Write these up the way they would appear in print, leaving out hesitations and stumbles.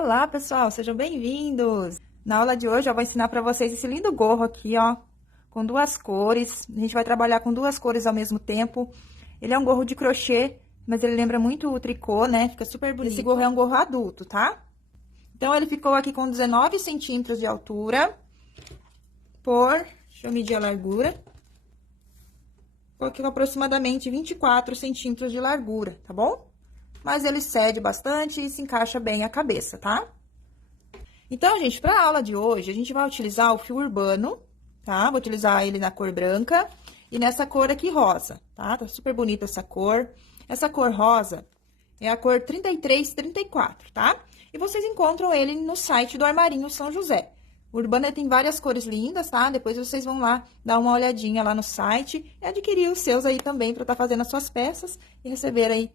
Olá, pessoal, sejam bem-vindos! Na aula de hoje eu vou ensinar para vocês esse lindo gorro aqui, ó, com duas cores. A gente vai trabalhar com duas cores ao mesmo tempo. Ele é um gorro de crochê, mas ele lembra muito o tricô, né? Fica super bonito. Esse gorro é um gorro adulto, tá? Então, ele ficou aqui com 19 centímetros de altura deixa eu medir a largura. Ficou aqui com aproximadamente 24 centímetros de largura, tá bom? Mas ele cede bastante e se encaixa bem a cabeça, tá? Então, gente, para a aula de hoje, a gente vai utilizar o fio urbano, tá? Vou utilizar ele na cor branca e nessa cor aqui rosa, tá? Tá super bonita essa cor. Essa cor rosa é a cor 3334, tá? E vocês encontram ele no site do Armarinho São José. O urbano tem várias cores lindas, tá? Depois vocês vão lá dar uma olhadinha lá no site e adquirir os seus aí também para estar fazendo as suas peças e receber aí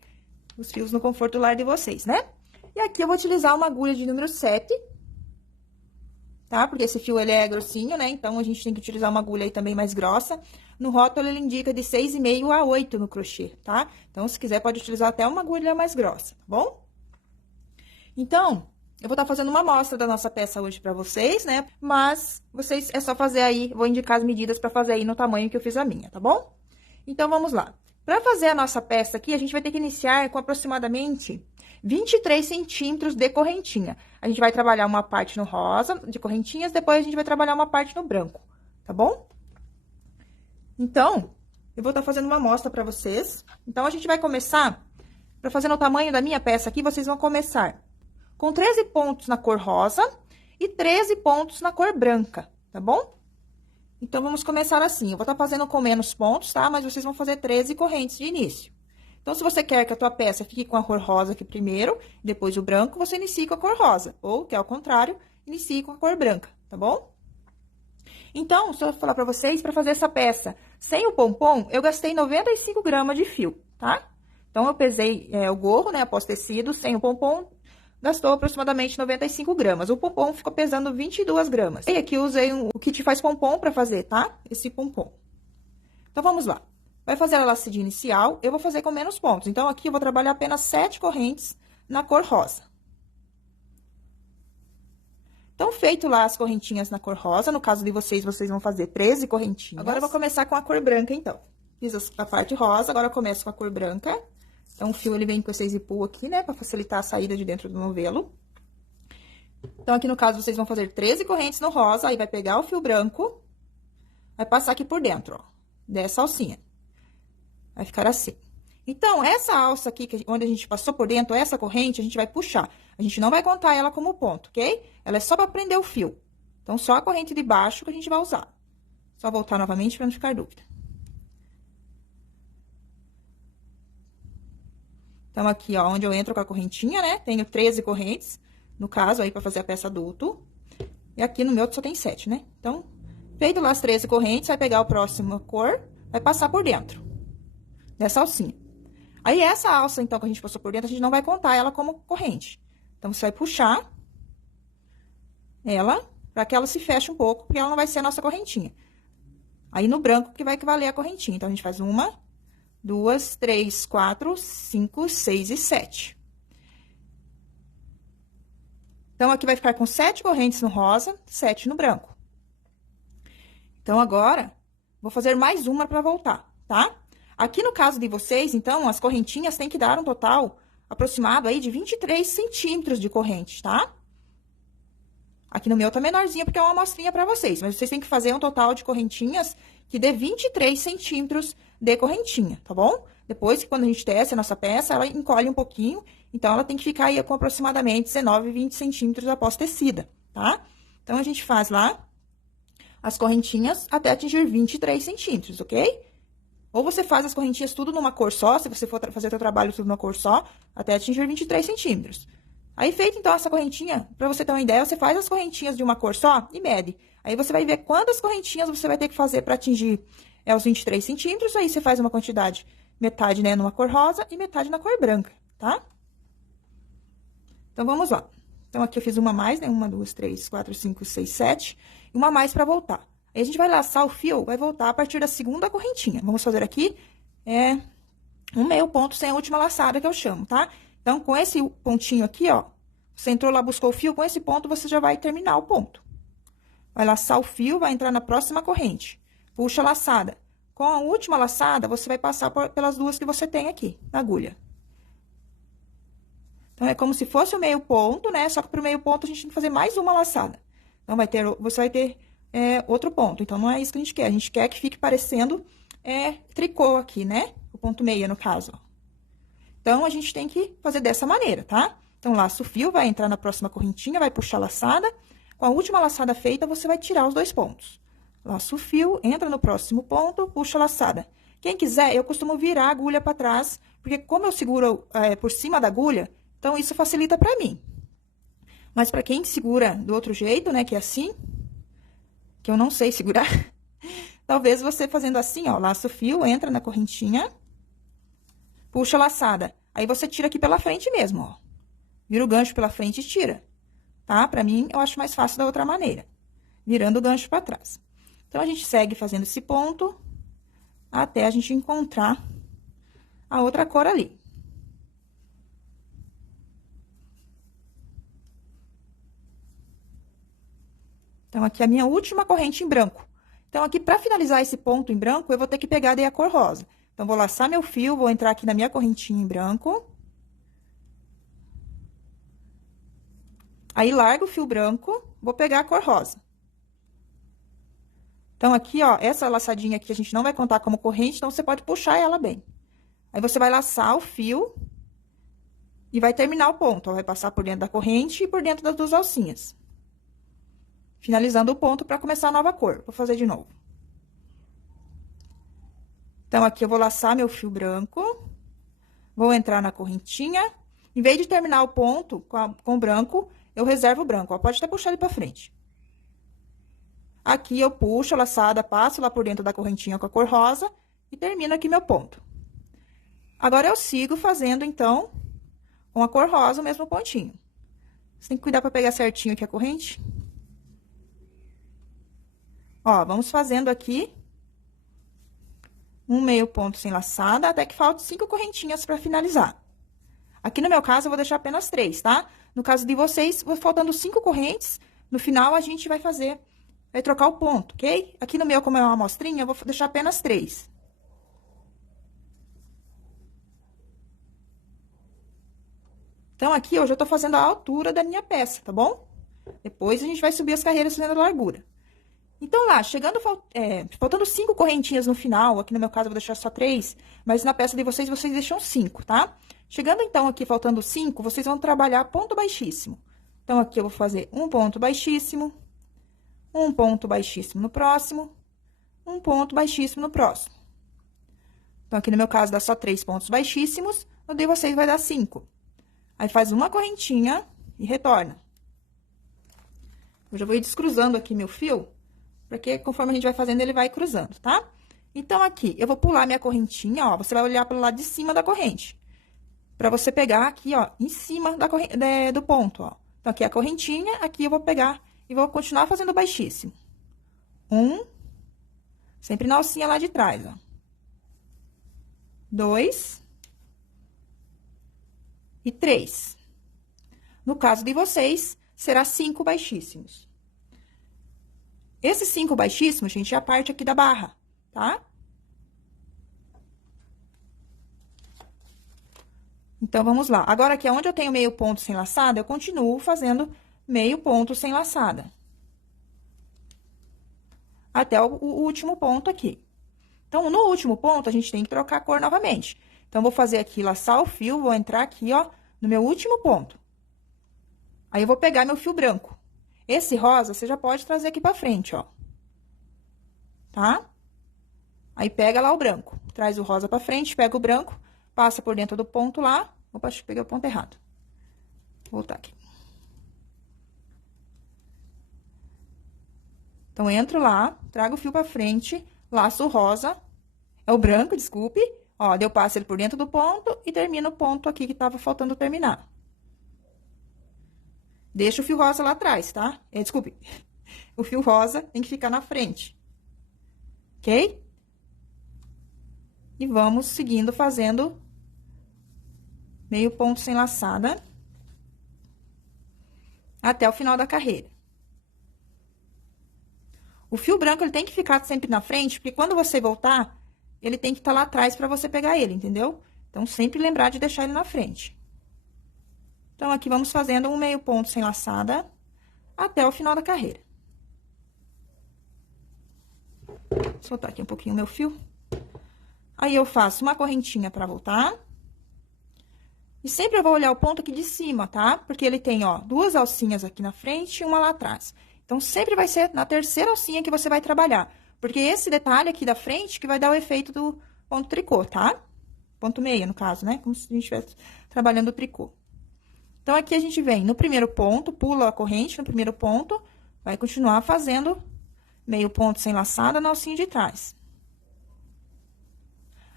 os fios no conforto do lar de vocês, né? E aqui eu vou utilizar uma agulha de número 7, tá? Porque esse fio, ele é grossinho, né? Então, a gente tem que utilizar uma agulha aí também mais grossa. No rótulo, ele indica de 6,5 a 8 no crochê, tá? Então, se quiser, pode utilizar até uma agulha mais grossa, tá bom? Então, eu vou estar fazendo uma amostra da nossa peça hoje pra vocês, né? Mas, vocês, é só fazer aí, vou indicar as medidas pra fazer aí no tamanho que eu fiz a minha, tá bom? Então, vamos lá. Para fazer a nossa peça aqui, a gente vai ter que iniciar com aproximadamente 23 centímetros de correntinha. A gente vai trabalhar uma parte no rosa, de correntinhas, depois a gente vai trabalhar uma parte no branco, tá bom? Então, eu vou estar fazendo uma amostra para vocês. Então, a gente vai começar, para fazer no tamanho da minha peça aqui, vocês vão começar com 13 pontos na cor rosa e 13 pontos na cor branca, tá bom? Então, vamos começar assim. Eu vou estar fazendo com menos pontos, tá? Mas vocês vão fazer 13 correntes de início. Então, se você quer que a tua peça fique com a cor rosa aqui primeiro, depois o branco, você inicia com a cor rosa. Ou, que é ao contrário, inicie com a cor branca, tá bom? Então, só vou falar pra vocês, pra fazer essa peça sem o pompom, eu gastei 95 gramas de fio, tá? Então, eu pesei o gorro, né, após tecido, sem o pompom, gastou aproximadamente 95 gramas. O pompom ficou pesando 22 gramas. E aqui eu usei o kit faz pompom pra fazer, tá? Esse pompom. Então, vamos lá. Vai fazer a laçadinha inicial, eu vou fazer com menos pontos. Então, aqui eu vou trabalhar apenas 7 correntes na cor rosa. Então, feito lá as correntinhas na cor rosa, no caso de vocês, vocês vão fazer 13 correntinhas. Agora, eu vou começar com a cor branca, então. Fiz a parte rosa, agora eu começo com a cor branca. Então, o fio, ele vem com esse zipu aqui, né, pra facilitar a saída de dentro do novelo. Então, aqui no caso, vocês vão fazer 13 correntes no rosa, aí vai pegar o fio branco, vai passar aqui por dentro, ó, dessa alcinha. Vai ficar assim. Então, essa alça aqui, onde a gente passou por dentro, essa corrente, a gente vai puxar. A gente não vai contar ela como ponto, ok? Ela é só pra prender o fio. Então, só a corrente de baixo que a gente vai usar. Só voltar novamente pra não ficar dúvida. Então, aqui, ó, onde eu entro com a correntinha, né? Tenho 13 correntes, no caso, aí, pra fazer a peça adulto. E aqui no meu só tem 7, né? Então, feito lá as 13 correntes, vai pegar a próxima cor, vai passar por dentro dessa alcinha. Aí, essa alça, então, que a gente passou por dentro, a gente não vai contar ela como corrente. Então, você vai puxar ela, pra que ela se feche um pouco, porque ela não vai ser a nossa correntinha. Aí, no branco, que vai equivaler a correntinha. Então, a gente faz 1, 2, 3, 4, 5, 6 e 7. Então, aqui vai ficar com 7 correntes no rosa, 7 no branco. Então, agora, vou fazer mais uma pra voltar, tá? Aqui no caso de vocês, então, as correntinhas têm que dar um total aproximado aí de 23 centímetros de corrente, tá? Aqui no meu tá menorzinha, porque é uma amostrinha pra vocês, mas vocês têm que fazer um total de correntinhas que dê 23 centímetros de correntinha, tá bom? Depois, quando a gente tece a nossa peça, ela encolhe um pouquinho, então, ela tem que ficar aí com aproximadamente 19, 20 centímetros após tecida, tá? Então, a gente faz lá as correntinhas até atingir 23 centímetros, ok? Ou você faz as correntinhas tudo numa cor só, se você for fazer o seu trabalho tudo numa cor só, até atingir 23 centímetros. Aí, feito, então, essa correntinha, pra você ter uma ideia, você faz as correntinhas de uma cor só e mede. Aí, você vai ver quantas correntinhas você vai ter que fazer pra atingir os 23 centímetros. Aí, você faz uma quantidade, metade, né, numa cor rosa e metade na cor branca, tá? Então, vamos lá. Então, aqui eu fiz uma mais, né? 1, 2, 3, 4, 5, 6, 7. E uma mais pra voltar. Aí, a gente vai laçar o fio, vai voltar a partir da segunda correntinha. Vamos fazer aqui, um meio ponto sem a última laçada que eu chamo, tá? Então, com esse pontinho aqui, ó, Você entrou lá, buscou o fio, com esse ponto você já vai terminar o ponto. Vai laçar o fio, vai entrar na próxima corrente. Puxa a laçada. Com a última laçada, você vai passar pelas duas que você tem aqui, na agulha. Então, é como se fosse o meio ponto, né? Só que pro meio ponto a gente tem que fazer mais uma laçada. Então, você vai ter outro ponto. Então, não é isso que a gente quer. A gente quer que fique parecendo tricô aqui, né? O ponto meia, no caso, ó. Então, a gente tem que fazer dessa maneira, tá? Então, laça o fio, vai entrar na próxima correntinha, vai puxar a laçada. Com a última laçada feita, você vai tirar os 2 pontos. Laça o fio, entra no próximo ponto, puxa a laçada. Quem quiser, eu costumo virar a agulha para trás, porque como eu seguro por cima da agulha, então isso facilita para mim. Mas para quem segura do outro jeito, né, que é assim, que eu não sei segurar, talvez você fazendo assim, ó, laça o fio, entra na correntinha, puxa a laçada. Aí você tira aqui pela frente mesmo, ó. Vira o gancho pela frente e tira, tá? Pra mim, eu acho mais fácil da outra maneira, virando o gancho pra trás. Então, a gente segue fazendo esse ponto até a gente encontrar a outra cor ali. Então, aqui é a minha última corrente em branco. Então, aqui, pra finalizar esse ponto em branco, eu vou ter que pegar daí a cor rosa. Então, vou laçar meu fio, vou entrar aqui na minha correntinha em branco. Aí, largo o fio branco, vou pegar a cor rosa. Então, aqui, ó, essa laçadinha aqui a gente não vai contar como corrente, então você pode puxar ela bem. Aí, você vai laçar o fio e vai terminar o ponto, ó, vai passar por dentro da corrente e por dentro das 2 alcinhas. Finalizando o ponto para começar a nova cor. Vou fazer de novo. Então, aqui eu vou laçar meu fio branco, vou entrar na correntinha. Em vez de terminar o ponto com branco, eu reservo o branco, ó, pode até puxar ele para frente. Aqui eu puxo a laçada, passo lá por dentro da correntinha com a cor rosa e termino aqui meu ponto. Agora, eu sigo fazendo, então, com a cor rosa o mesmo pontinho. Você tem que cuidar para pegar certinho aqui a corrente. Ó, vamos fazendo aqui um meio ponto sem laçada, até que falte 5 correntinhas para finalizar. Aqui no meu caso, eu vou deixar apenas 3, tá? No caso de vocês, faltando 5 correntes, no final a gente vai trocar o ponto, ok? Aqui no meu, como é uma amostrinha, eu vou deixar apenas 3. Então, aqui eu já tô fazendo a altura da minha peça, tá bom? Depois, a gente vai subir as carreiras fazendo a largura. Então, lá, faltando 5 correntinhas no final, aqui no meu caso eu vou deixar só 3, mas na peça de vocês deixam 5, tá? Chegando, então, aqui faltando 5, vocês vão trabalhar ponto baixíssimo. Então, aqui eu vou fazer um ponto baixíssimo no próximo, um ponto baixíssimo no próximo. Então, aqui no meu caso, dá só 3 pontos baixíssimos, no de vocês vai dar 5. Aí, faz uma correntinha e retorna. Eu já vou ir descruzando aqui meu fio, porque conforme a gente vai fazendo, ele vai cruzando, tá? Então, aqui, eu vou pular minha correntinha, ó, você vai olhar pelo lado de cima da corrente. Pra você pegar aqui, ó, em cima do ponto, ó. Então, aqui é a correntinha, aqui eu vou pegar e vou continuar fazendo baixíssimo. Sempre na alcinha lá de trás, ó. 2 e 3. No caso de vocês, será 5 baixíssimos. Esses 5 baixíssimos, gente, é a parte aqui da barra, tá? Então, vamos lá. Agora, aqui onde eu tenho meio ponto sem laçada, eu continuo fazendo meio ponto sem laçada. Até o último ponto aqui. Então, no último ponto, a gente tem que trocar a cor novamente. Então, vou fazer aqui, laçar o fio, vou entrar aqui, ó, no meu último ponto. Aí, eu vou pegar meu fio branco. Esse rosa, você já pode trazer aqui pra frente, ó. Tá? Aí, pega lá o branco. Traz o rosa pra frente, pega o branco, passa por dentro do ponto lá. Opa, acho que peguei o ponto errado. Vou voltar aqui. Então, entro lá, trago o fio pra frente, laço o rosa, é o branco, desculpe. Ó, eu passo ele por dentro do ponto e termino o ponto aqui que tava faltando terminar. Deixa o fio rosa lá atrás, tá? Desculpe. O fio rosa tem que ficar na frente. Ok? E vamos seguindo fazendo meio ponto sem laçada. até o final da carreira. O fio branco, ele tem que ficar sempre na frente, porque quando você voltar, ele tem que estar lá atrás para você pegar ele, entendeu? Então, sempre lembrar de deixar ele na frente. Então, aqui vamos fazendo um meio ponto sem laçada até o final da carreira. Vou soltar aqui um pouquinho o meu fio. Aí, eu faço uma correntinha para voltar. E sempre eu vou olhar o ponto aqui de cima, tá? Porque ele tem, ó, duas alcinhas aqui na frente e uma lá atrás. Então, sempre vai ser na terceira alcinha que você vai trabalhar. Porque esse detalhe aqui da frente que vai dar o efeito do ponto tricô, tá? Ponto meia, no caso, né? Como se a gente estivesse trabalhando o tricô. Então, aqui a gente vem no primeiro ponto, pula a corrente no primeiro ponto, vai continuar fazendo meio ponto sem laçada na alcinha de trás.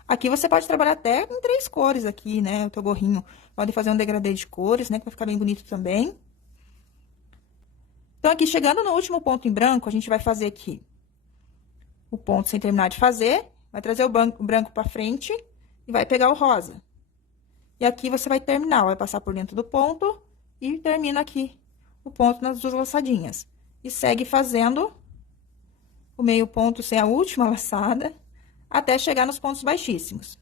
Aqui você pode trabalhar até em 3 cores aqui, né? O teu gorrinho. Pode fazer um degradê de cores, né? Que vai ficar bem bonito também. Então, aqui, chegando no último ponto em branco, a gente vai fazer aqui o ponto sem terminar de fazer, vai trazer o branco pra frente e vai pegar o rosa. E aqui você vai terminar, vai passar por dentro do ponto e termina aqui o ponto nas duas laçadinhas. E segue fazendo o meio ponto sem a última laçada, até chegar nos pontos baixíssimos.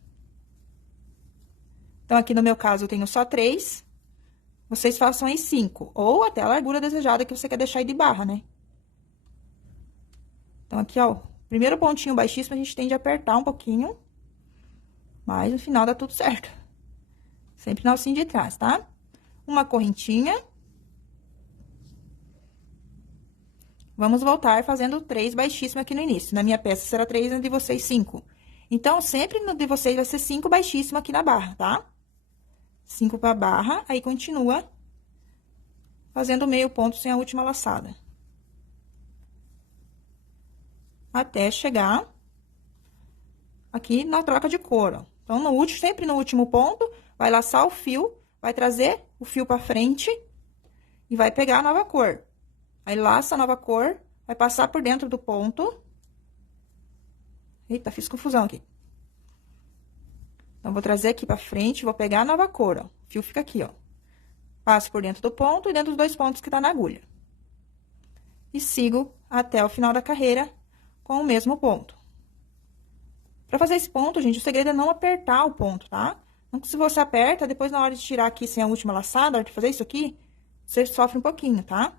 Então, aqui no meu caso, eu tenho só 3. Vocês façam aí 5, ou até a largura desejada que você quer deixar aí de barra, né? Então, aqui, ó, primeiro pontinho baixíssimo, a gente tende a apertar um pouquinho, mas no final dá tudo certo. Sempre na alcinha de trás, tá? Uma correntinha. Vamos voltar fazendo 3 baixíssimos aqui no início. Na minha peça será 3, na de vocês 5. Então, sempre no de vocês vai ser 5 baixíssimos aqui na barra, tá? 5 pra barra, aí continua fazendo meio ponto sem a última laçada. Até chegar aqui na troca de cor, ó. Então, no último, sempre no último ponto, vai laçar o fio, vai trazer o fio pra frente e vai pegar a nova cor. Aí, laça a nova cor, vai passar por dentro do ponto. Eita, fiz confusão aqui. Então, vou trazer aqui pra frente, vou pegar a nova cor, ó. O fio fica aqui, ó. Passo por dentro do ponto e dentro dos 2 pontos que tá na agulha. E sigo até o final da carreira com o mesmo ponto. Pra fazer esse ponto, gente, o segredo é não apertar o ponto, tá? Então, se você aperta, depois na hora de tirar aqui sem a última laçada, na hora de fazer isso aqui, você sofre um pouquinho, tá?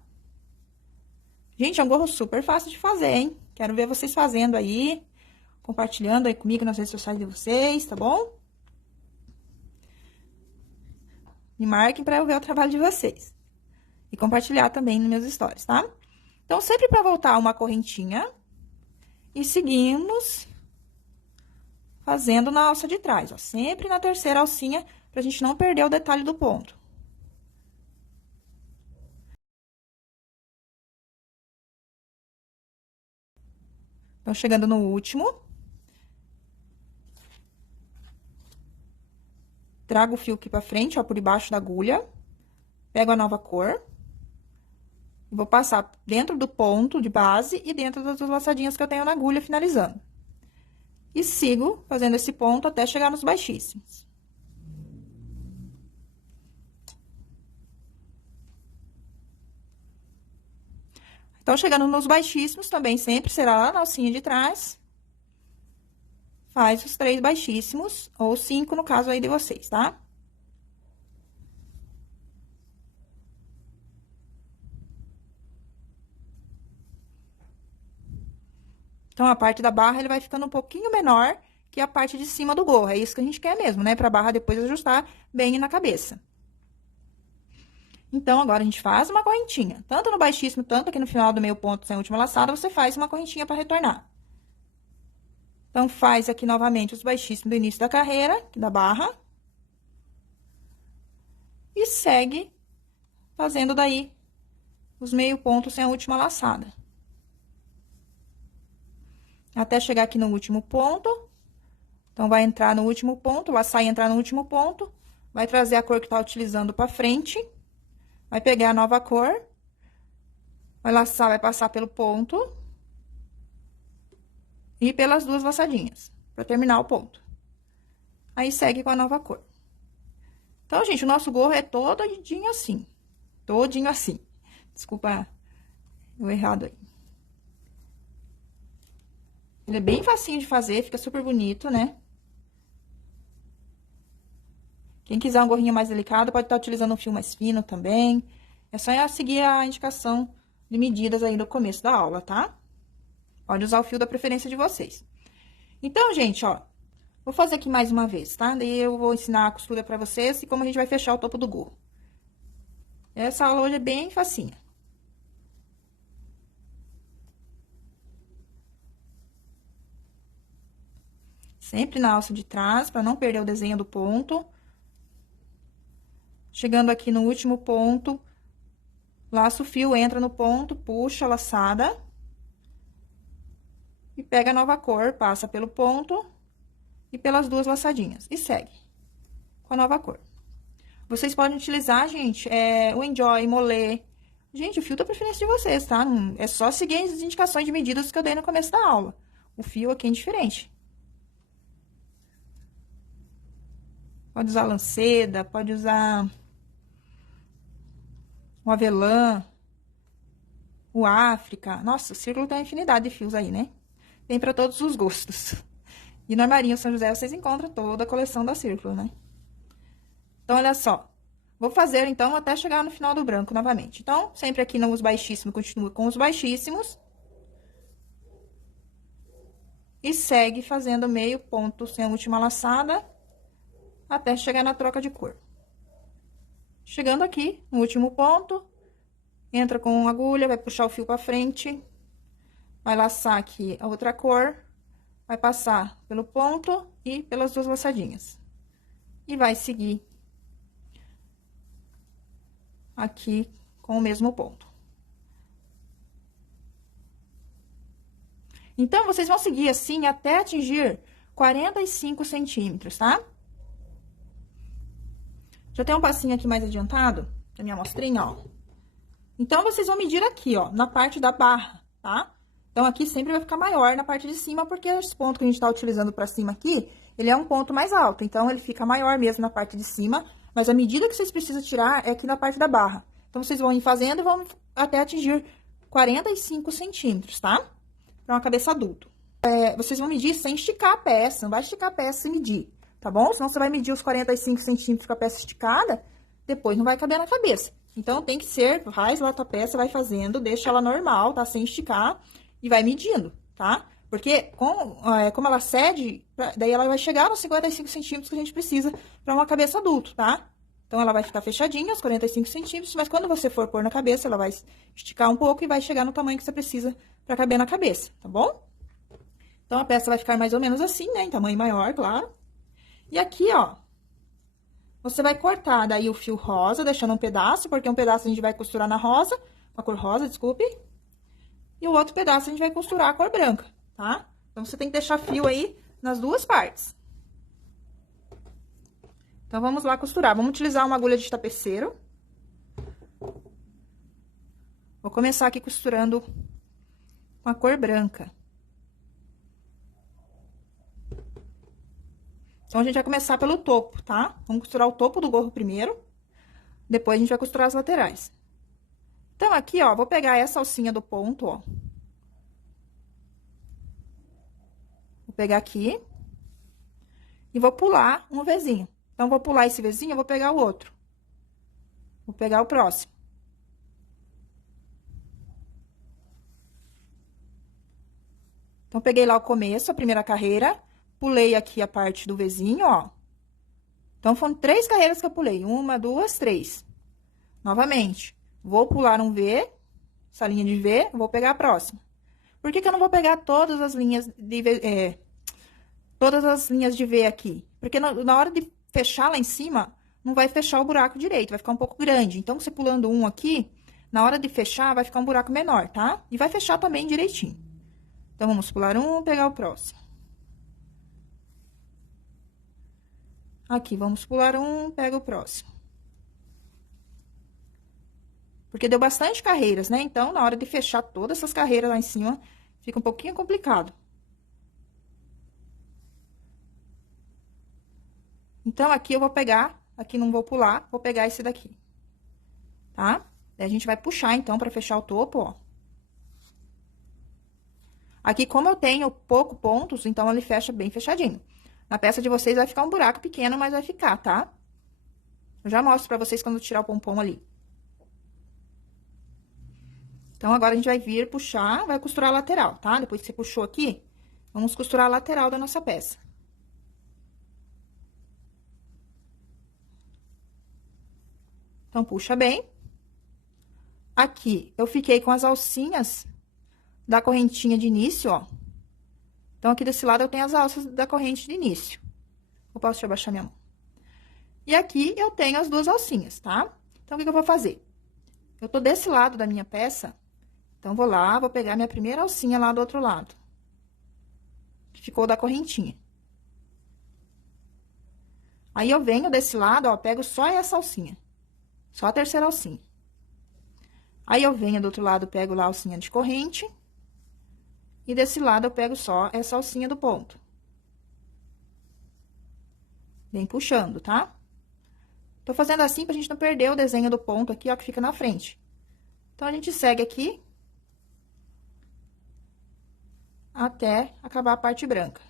Gente, é um gorro super fácil de fazer, hein? Quero ver vocês fazendo aí, compartilhando aí comigo nas redes sociais de vocês, tá bom? Me marquem pra eu ver o trabalho de vocês. E compartilhar também nos meus stories, tá? Então, sempre pra voltar uma correntinha. E seguimos fazendo na alça de trás, ó. Sempre na terceira alcinha, pra gente não perder o detalhe do ponto. Então, chegando no último. Trago o fio aqui pra frente, ó, por debaixo da agulha. Pego a nova cor. Vou passar dentro do ponto de base e dentro das duas laçadinhas que eu tenho na agulha, finalizando. E sigo fazendo esse ponto até chegar nos baixíssimos. Então, chegando nos baixíssimos, também sempre será lá na alcinha de trás. Faz os 3 baixíssimos, ou 5 no caso aí de vocês, tá? Então, a parte da barra, ele vai ficando um pouquinho menor que a parte de cima do gorro. É isso que a gente quer mesmo, né? Pra barra depois ajustar bem na cabeça. Então, agora, a gente faz uma correntinha. Tanto no baixíssimo, tanto aqui no final do meio ponto sem a última laçada, você faz uma correntinha pra retornar. Então, faz aqui novamente os baixíssimos do início da carreira, aqui da barra. E segue fazendo daí os meio pontos sem a última laçada. Até chegar aqui no último ponto. Então, vai entrar no último ponto, laçar e entrar no último ponto. Vai trazer a cor que tá utilizando pra frente. Vai pegar a nova cor. Vai laçar, vai passar pelo ponto. E pelas duas laçadinhas, pra terminar o ponto. Aí, segue com a nova cor. Então, gente, o nosso gorro é todinho assim. Todinho assim. Desculpa o errado aí. Ele é bem facinho de fazer, fica super bonito, né? Quem quiser um gorrinho mais delicado, pode estar utilizando um fio mais fino também. É só seguir a indicação de medidas aí no começo da aula, tá? Pode usar o fio da preferência de vocês. Então, gente, ó, vou fazer aqui mais uma vez, tá? Daí eu vou ensinar a costura pra vocês e como a gente vai fechar o topo do gorro. Essa aula hoje é bem facinha. Sempre na alça de trás, pra não perder o desenho do ponto. Chegando aqui no último ponto, laço o fio, entra no ponto, puxa a laçada. E pega a nova cor, passa pelo ponto e pelas duas laçadinhas. E segue com a nova cor. Vocês podem utilizar, gente, o Enjoy, Molê. Gente, o fio da preferência de vocês, tá? É só seguir as indicações de medidas que eu dei no começo da aula. O fio aqui é indiferente. Pode usar lanceda, pode usar o avelã, o África. Nossa, o círculo tem uma infinidade de fios aí, né? Tem para todos os gostos. E no Armarinho São José vocês encontram toda a coleção da Círculo, né? Então, olha só. Vou fazer, então, até chegar no final do branco novamente. Então, sempre aqui nos baixíssimos, continua com os baixíssimos. E segue fazendo meio ponto sem a última laçada, até chegar na troca de cor. Chegando aqui, no último ponto, entra com agulha, vai puxar o fio pra frente, vai laçar aqui a outra cor, vai passar pelo ponto e pelas duas laçadinhas. E vai seguir aqui com o mesmo ponto. Então, vocês vão seguir assim até atingir 45 centímetros, tá? Já tem um passinho aqui mais adiantado, da minha amostrinha, ó. Então, vocês vão medir aqui, ó, na parte da barra, tá? Então, aqui sempre vai ficar maior na parte de cima, porque esse ponto que a gente tá utilizando pra cima aqui, ele é um ponto mais alto. Então, ele fica maior mesmo na parte de cima, mas a medida que vocês precisam tirar é aqui na parte da barra. Então, vocês vão ir fazendo e vão até atingir 45 centímetros, tá? Pra uma cabeça adulto. Vocês vão medir sem esticar a peça, não vai esticar a peça sem medir, tá bom? Senão você vai medir os 45 centímetros com a peça esticada, depois não vai caber na cabeça. Então, tem que ser, faz lá a tua peça, vai fazendo, deixa ela normal, tá? Sem esticar e vai medindo, tá? Porque como ela cede, daí ela vai chegar nos 55 centímetros que a gente precisa pra uma cabeça adulto, tá? Então, ela vai ficar fechadinha, os 45 centímetros, mas quando você for pôr na cabeça, ela vai esticar um pouco e vai chegar no tamanho que você precisa pra caber na cabeça, tá bom? Então, a peça vai ficar mais ou menos assim, né? Em tamanho maior, claro. E aqui, ó, você vai cortar daí o fio rosa, deixando um pedaço, porque um pedaço a gente vai costurar na rosa, a cor rosa, desculpe. E o outro pedaço a gente vai costurar a cor branca, tá? Então, você tem que deixar fio aí nas duas partes. Então, vamos lá costurar. Vamos utilizar uma agulha de tapeceiro. Vou começar aqui costurando com a cor branca. Então, a gente vai começar pelo topo, tá? Vamos costurar o topo do gorro primeiro, depois a gente vai costurar as laterais. Então, aqui, ó, vou pegar essa alcinha do ponto, ó. Vou pegar aqui e vou pular um Vzinho. Então, vou pular esse Vzinho, eu vou pegar o outro. Vou pegar o próximo. Então, peguei lá o começo, a primeira carreira, pulei aqui a parte do Vzinho, ó. Então, foram 3 carreiras que eu pulei. 1, 2, 3. Novamente, vou pular um V, essa linha de V, vou pegar a próxima. Por que que eu não vou pegar todas as linhas de V, todas as linhas de V aqui? Porque na hora de fechar lá em cima, não vai fechar o buraco direito, vai ficar um pouco grande. Então, você pulando um aqui, na hora de fechar, vai ficar um buraco menor, tá? E vai fechar também direitinho. Então, vamos pular um, pegar o próximo. Aqui, vamos pular um, pega o próximo. Porque deu bastante carreiras, né? Então, na hora de fechar todas essas carreiras lá em cima, fica um pouquinho complicado. Então, aqui eu vou pegar, aqui não vou pular, vou pegar esse daqui, tá? Daí a gente vai puxar, então, pra fechar o topo, ó. Aqui, como eu tenho pouco pontos, então ele fecha bem fechadinho. Na peça de vocês vai ficar um buraco pequeno, mas vai ficar, tá? Eu já mostro pra vocês quando tirar o pompom ali. Então, agora a gente vai vir puxar, vai costurar a lateral, tá? Depois que você puxou aqui, vamos costurar a lateral da nossa peça. Então, puxa bem. Aqui, eu fiquei com as alcinhas da correntinha de início, ó. Então, aqui desse lado eu tenho as alças da corrente de início. Opa, deixa eu abaixar minha mão. E aqui eu tenho as duas alcinhas, tá? Então, o que eu vou fazer? Eu tô desse lado da minha peça, então, vou lá, vou pegar minha primeira alcinha lá do outro lado. Que ficou da correntinha. Aí, eu venho desse lado, ó, pego só essa alcinha. Só a terceira alcinha. Aí, eu venho do outro lado, pego lá a alcinha de corrente. E desse lado, eu pego só essa alcinha do ponto. Vem puxando, tá? Tô fazendo assim pra gente não perder o desenho do ponto aqui, ó, que fica na frente. Então, a gente segue aqui. Até acabar a parte branca.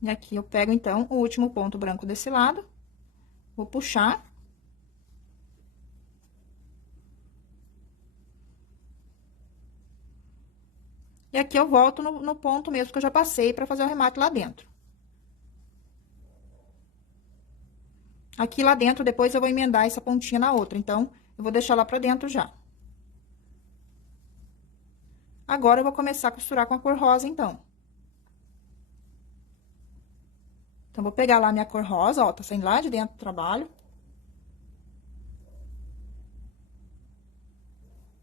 E aqui eu pego, então, o último ponto branco desse lado. Vou puxar. E aqui eu volto no ponto mesmo que eu já passei pra fazer o remate lá dentro. Aqui lá dentro, depois eu vou emendar essa pontinha na outra, então, eu vou deixar lá pra dentro já. Agora, eu vou começar a costurar com a cor rosa, então. Então, vou pegar lá a minha cor rosa, ó, tá saindo lá de dentro do trabalho.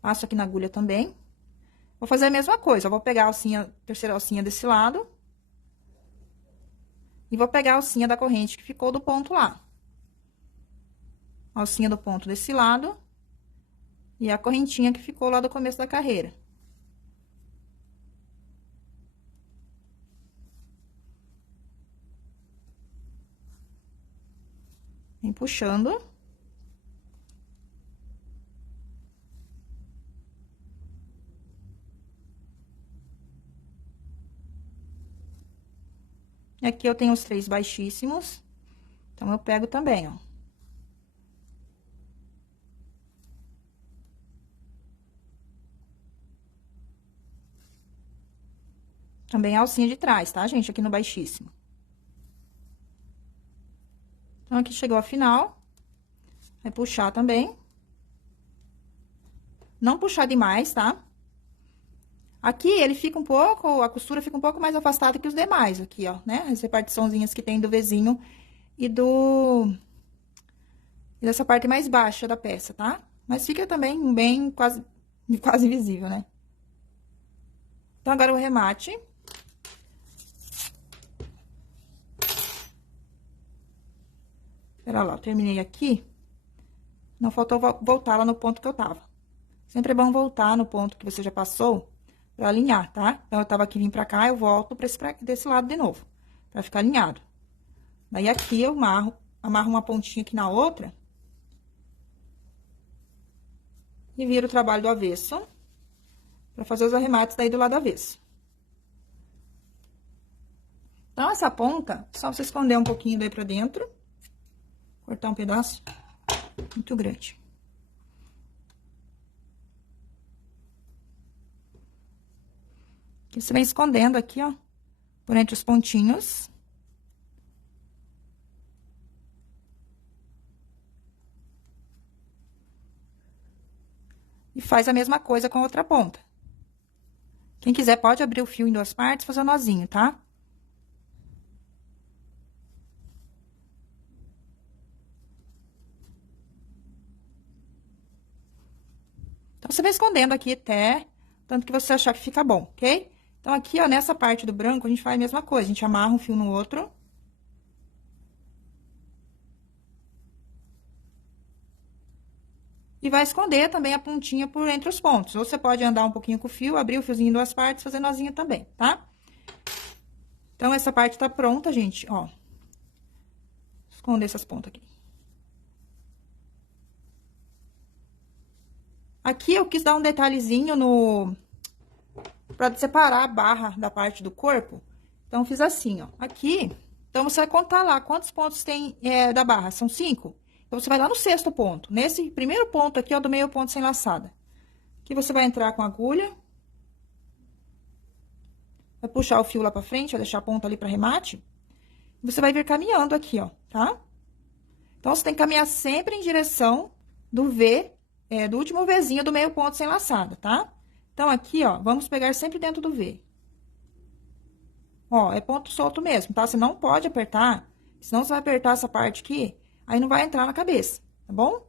Passo aqui na agulha também. Vou fazer a mesma coisa, eu vou pegar a alcinha, terceira alcinha desse lado. E vou pegar a alcinha da corrente que ficou do ponto lá. A alcinha do ponto desse lado. E a correntinha que ficou lá do começo da carreira. Vem puxando. E aqui eu tenho os 3 baixíssimos. Então, eu pego também, ó. Também a alcinha de trás, tá, gente? Aqui no baixíssimo. Então, aqui chegou a final. Vai puxar também. Não puxar demais, tá? Aqui, ele fica um pouco, a costura fica um pouco mais afastada que os demais aqui, ó, né? As repartiçãozinhas que tem do vizinho e e dessa parte mais baixa da peça, tá? Mas fica também bem, quase invisível, né? Então, agora o remate. Pera lá, eu terminei aqui. Não faltou voltar lá no ponto que eu tava. Sempre é bom voltar no ponto que você já passou pra alinhar, tá? Então, eu tava aqui, vim pra cá, eu volto desse lado de novo, pra ficar alinhado. Daí, aqui, eu amarro uma pontinha aqui na outra. E viro o trabalho do avesso, pra fazer os arremates daí do lado avesso. Então, essa ponta, só você esconder um pouquinho daí pra dentro. Cortar um pedaço muito grande. Aqui você vem escondendo aqui, ó, por entre os pontinhos. E faz a mesma coisa com a outra ponta. Quem quiser pode abrir o fio em 2 partes e fazer um nozinho, tá? Então, você vai escondendo aqui até tanto que você achar que fica bom, ok? Então, aqui, ó, nessa parte do branco, a gente faz a mesma coisa. A gente amarra um fio no outro. E vai esconder também a pontinha por entre os pontos. Ou você pode andar um pouquinho com o fio, abrir o fiozinho em 2 partes, fazer nozinho também, tá? Então, essa parte tá pronta, gente, ó. Esconder essas pontas aqui. Aqui eu quis dar um detalhezinho pra separar a barra da parte do corpo. Então, eu fiz assim, ó. Aqui, então, você vai contar lá quantos pontos tem da barra. São 5. Então, você vai lá no 6º ponto. Nesse primeiro ponto aqui, ó, do meio ponto sem laçada. Aqui você vai entrar com a agulha. Vai puxar o fio lá pra frente, vai deixar a ponta ali pra remate. E você vai vir caminhando aqui, ó, tá? Então, você tem que caminhar sempre em direção do V, do último Vzinho do meio ponto sem laçada, tá? Então, aqui, ó, vamos pegar sempre dentro do V. Ó, é ponto solto mesmo, tá? Você não pode apertar, senão você vai apertar essa parte aqui, aí não vai entrar na cabeça, tá bom?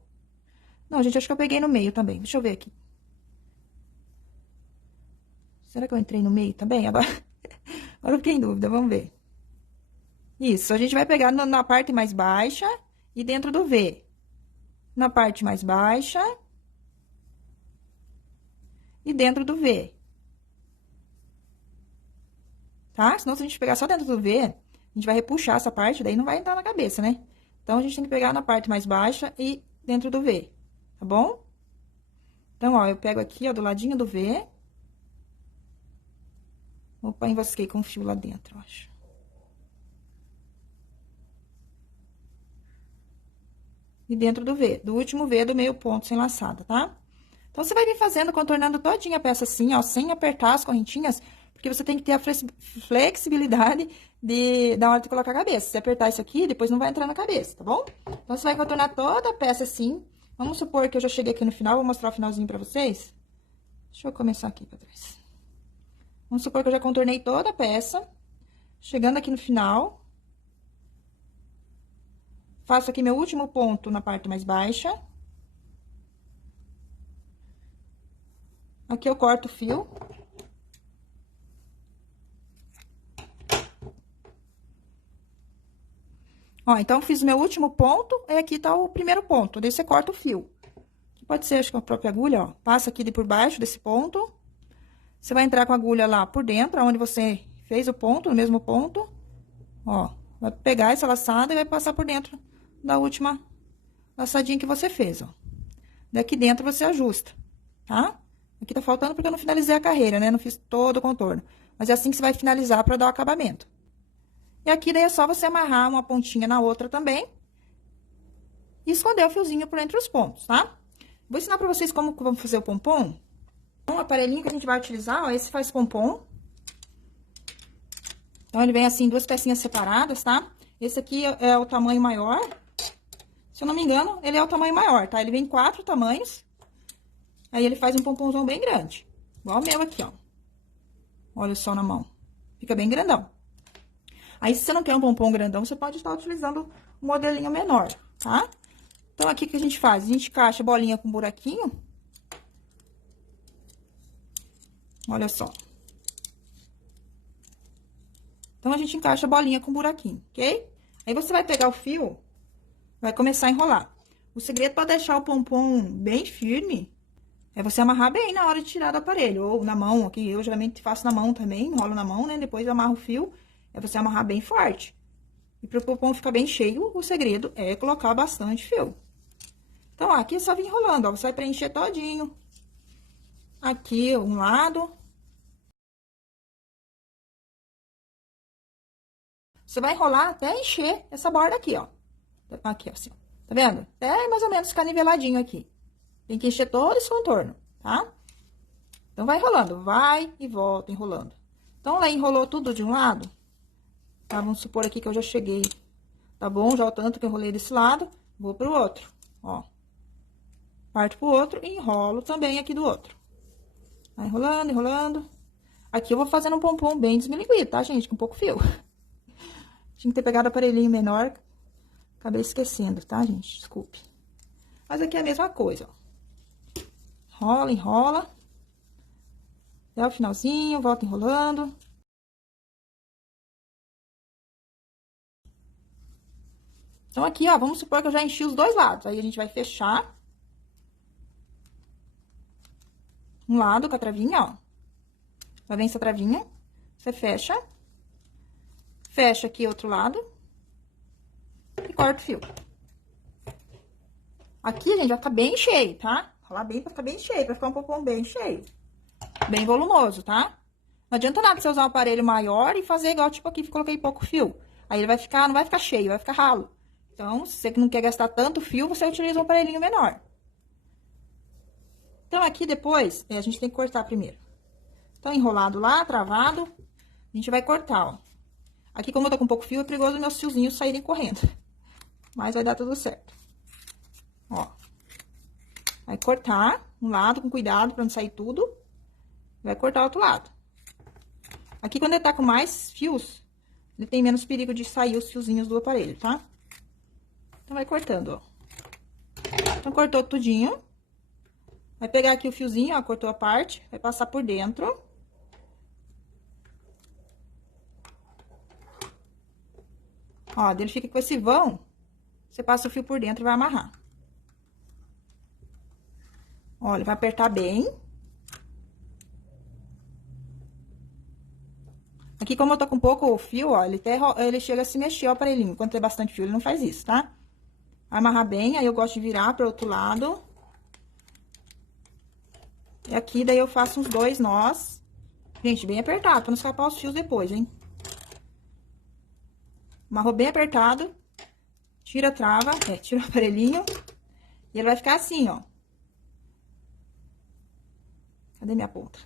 Não, gente, acho que eu peguei no meio também. Deixa eu ver aqui. Será que eu entrei no meio também? Agora, agora eu fiquei em dúvida, vamos ver. Isso, a gente vai pegar na parte mais baixa e dentro do V. Na parte mais baixa e dentro do V. Tá? Senão, se a gente pegar só dentro do V, a gente vai repuxar essa parte, daí não vai entrar na cabeça, né? Então, a gente tem que pegar na parte mais baixa e dentro do V, tá bom? Então, ó, eu pego aqui, ó, do ladinho do V. Opa, enrosquei com o fio lá dentro, eu acho. E dentro do V, do último V do meio ponto sem laçada, tá? Então, você vai vir fazendo, contornando todinha a peça assim, ó, sem apertar as correntinhas, porque você tem que ter a flexibilidade da hora de colocar a cabeça. Se apertar isso aqui, depois não vai entrar na cabeça, tá bom? Então, você vai contornar toda a peça assim. Vamos supor que eu já cheguei aqui no final, vou mostrar o finalzinho pra vocês. Deixa eu começar aqui pra trás. Vamos supor que eu já contornei toda a peça. Chegando aqui no final. Faço aqui meu último ponto na parte mais baixa. Aqui eu corto o fio. Ó, então, fiz o meu último ponto, e aqui tá o primeiro ponto, daí você corta o fio. Aqui pode ser, acho que com a própria agulha, ó. Passa aqui por baixo desse ponto. Você vai entrar com a agulha lá por dentro, onde você fez o ponto, no mesmo ponto. Ó, vai pegar essa laçada e vai passar por dentro da última laçadinha que você fez, ó. Daqui dentro você ajusta, tá? Aqui tá faltando porque eu não finalizei a carreira, né? Não fiz todo o contorno. Mas é assim que você vai finalizar pra dar o acabamento. E aqui, daí, é só você amarrar uma pontinha na outra também. E esconder o fiozinho por entre os pontos, tá? Vou ensinar pra vocês como vamos fazer o pompom. O aparelhinho que a gente vai utilizar, ó, esse faz pompom. Então, ele vem assim, duas pecinhas separadas, tá? Esse aqui é o tamanho maior. Se eu não me engano, ele é o tamanho maior, tá? Ele vem 4 tamanhos. Aí, ele faz um pompomzão bem grande. Igual o meu aqui, ó. Olha só na mão. Fica bem grandão. Aí, se você não quer um pompom grandão, você pode estar utilizando um modelinho menor, tá? Então, aqui, o que a gente faz? A gente encaixa a bolinha com buraquinho. Olha só. Então, a gente encaixa a bolinha com buraquinho, ok? Aí, você vai pegar o fio, vai começar a enrolar. O segredo para deixar o pompom bem firme é você amarrar bem na hora de tirar do aparelho, ou na mão, aqui eu geralmente faço na mão também, enrolo na mão, né? Depois eu amarro o fio, é você amarrar bem forte. E para o pompom ficar bem cheio, o segredo é colocar bastante fio. Então, ó, aqui é só vir enrolando, ó, você vai preencher todinho. Aqui, um lado. Você vai enrolar até encher essa borda aqui, ó. Aqui, ó, assim, ó. Tá vendo? Até mais ou menos ficar niveladinho aqui. Tem que encher todo esse contorno, tá? Então, vai enrolando, vai e volta enrolando. Então, lá enrolou tudo de um lado, tá? Vamos supor aqui que eu já cheguei, tá bom? Já o tanto que eu enrolei desse lado, vou pro outro, ó. Parto pro outro e enrolo também aqui do outro. Vai enrolando, enrolando. Aqui eu vou fazendo um pompom bem desmilinguido, tá, gente? Com pouco fio. Tinha que ter pegado o aparelhinho menor, acabei esquecendo, tá, gente? Desculpe. Mas aqui é a mesma coisa, ó. Enrola, enrola. Até o finalzinho, volta enrolando. Então, aqui, ó, vamos supor que eu já enchi os dois lados. Aí, a gente vai fechar. Um lado com a travinha, ó. Vai vir essa travinha. Você fecha. Fecha aqui outro lado. E corta o fio. Aqui, a gente vai ficar bem cheio, tá? ralar bem pra ficar bem cheio, pra ficar um pompom bem cheio. Bem volumoso, tá? Não adianta nada você usar um aparelho maior e fazer igual, tipo aqui, coloquei pouco fio. Aí ele vai ficar, não vai ficar cheio, vai ficar ralo. Então, se você não quer gastar tanto fio, você utiliza um aparelhinho menor. Então, aqui depois, a gente tem que cortar primeiro. Então, enrolado lá, travado, a gente vai cortar, ó. Aqui, como eu tô com pouco fio, é perigoso meus fiozinhos saírem correndo. Mas vai dar tudo certo. Ó. Vai cortar um lado com cuidado pra não sair tudo. Vai cortar o outro lado. Aqui, quando ele tá com mais fios, ele tem menos perigo de sair os fiozinhos do aparelho, tá? Então, vai cortando, ó. Então, cortou tudinho. Vai pegar aqui o fiozinho, ó, cortou a parte, vai passar por dentro. Ó, ele fica com esse vão, você passa o fio por dentro e vai amarrar. Ó, ele vai apertar bem. Aqui, como eu tô com pouco fio, ó, ele chega a se mexer o aparelhinho. Quando tem bastante fio, ele não faz isso, tá? Amarrar bem, aí eu gosto de virar pro outro lado. E aqui, daí eu faço uns 2 nós. Gente, bem apertado, pra não escapar os fios depois, hein? Amarrou bem apertado. Tira a trava, tira o aparelhinho. E ele vai ficar assim, ó. Cadê minha ponta?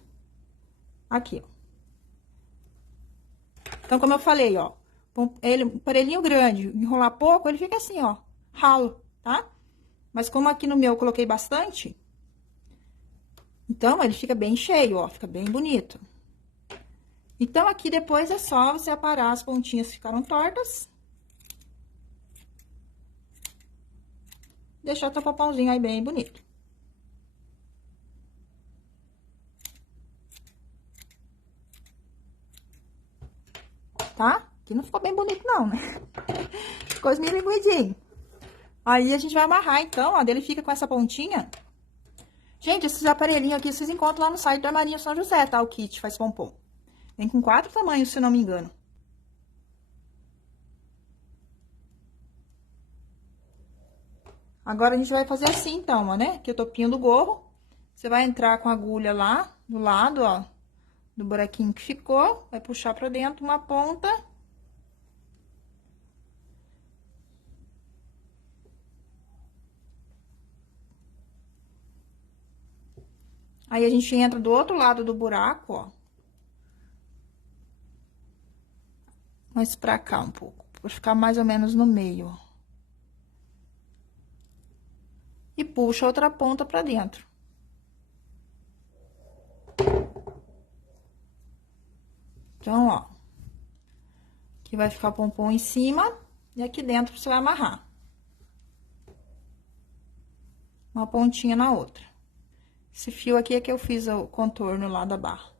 Aqui, ó. Então, como eu falei, ó. Um aparelhinho grande, enrolar pouco, ele fica assim, ó. Ralo, tá? Mas como aqui no meu eu coloquei bastante... Então, ele fica bem cheio, ó, fica bem bonito. Então, aqui depois é só você aparar as pontinhas que ficaram tortas. Deixar teu pompomzinho aí bem bonito. Tá? Aqui não ficou bem bonito não, né? Ficou esmilinguidinho. Aí, a gente vai amarrar, então, ó, dele fica com essa pontinha... Gente, esses aparelhinhos aqui vocês encontram lá no site da Armarinho São José, tá? O kit faz pompom. Vem com 4 tamanhos, se não me engano. Agora, a gente vai fazer assim, então, ó, né? Aqui é o topinho do gorro. Você vai entrar com a agulha lá, do lado, ó, do buraquinho que ficou. Vai puxar pra dentro uma ponta. Aí, a gente entra do outro lado do buraco, ó. Mais pra cá um pouco, pra ficar mais ou menos no meio, ó. E puxa outra ponta pra dentro. Então, ó. Aqui vai ficar o pompom em cima e aqui dentro você vai amarrar. Uma pontinha na outra. Esse fio aqui é que eu fiz o contorno lá da barra.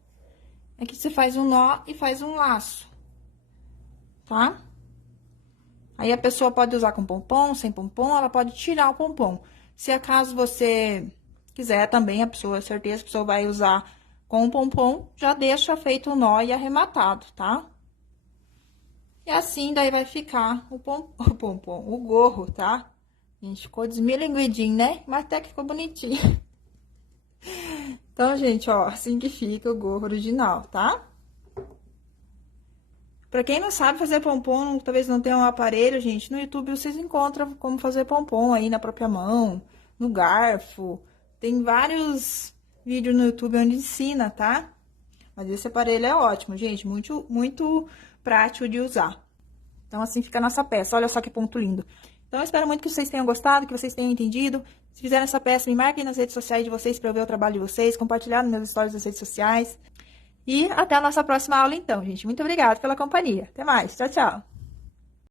Aqui você faz um nó e faz um laço, tá? Aí a pessoa pode usar com pompom, sem pompom, ela pode tirar o pompom. Se acaso você quiser também, certeza, a pessoa vai usar com o pompom, já deixa feito o nó e arrematado, tá? E assim, daí vai ficar o pompom, o gorro, tá? Gente, ficou desmilinguidinho, né? Mas até que ficou bonitinho. Então, gente, ó, assim que fica o gorro original, tá? Pra quem não sabe fazer pompom, talvez não tenha um aparelho, gente, no YouTube vocês encontram como fazer pompom aí na própria mão, no garfo. Tem vários vídeos no YouTube onde ensina, tá? Mas esse aparelho é ótimo, gente, muito, muito prático de usar. Então, assim fica a nossa peça. Olha só que ponto lindo. Então, eu espero muito que vocês tenham gostado, que vocês tenham entendido. Se fizeram essa peça, me marquem nas redes sociais de vocês para eu ver o trabalho de vocês, compartilhar nos meus stories das redes sociais. E até a nossa próxima aula, então, gente. Muito obrigada pela companhia. Até mais. Tchau, tchau.